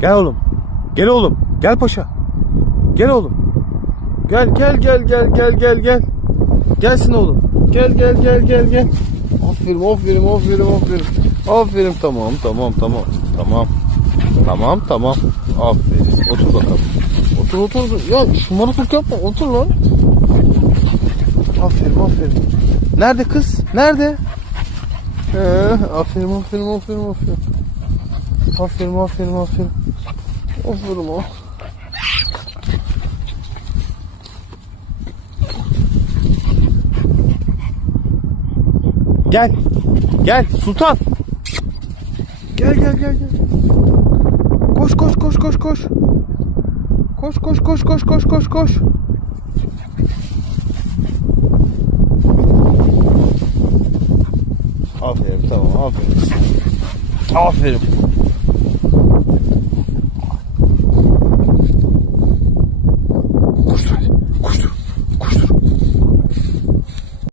Gel oğlum. Gel oğlum. Gel paşa. Gel oğlum. Gel gel gel gel gel gel gel. Gelsin oğlum. Gel gel gel gel gel. Aferin aferin aferin aferin. Aferin tamam tamam tamam. Tamam. Tamam tamam. Aferin. Otur bakalım. Otur otur. Ya şımarıklık yapma. Otur lan. Aferin aferin. Nerede kız? Nerede? Aferin aferin aferin aferin. Aferin aferin aferin. Aferin o. Gel. Gel sultan. Gel gel gel gel. Koş koş koş koş koş. Koş koş koş koş koş koş koş. Aferin tamam aferin. Aferin.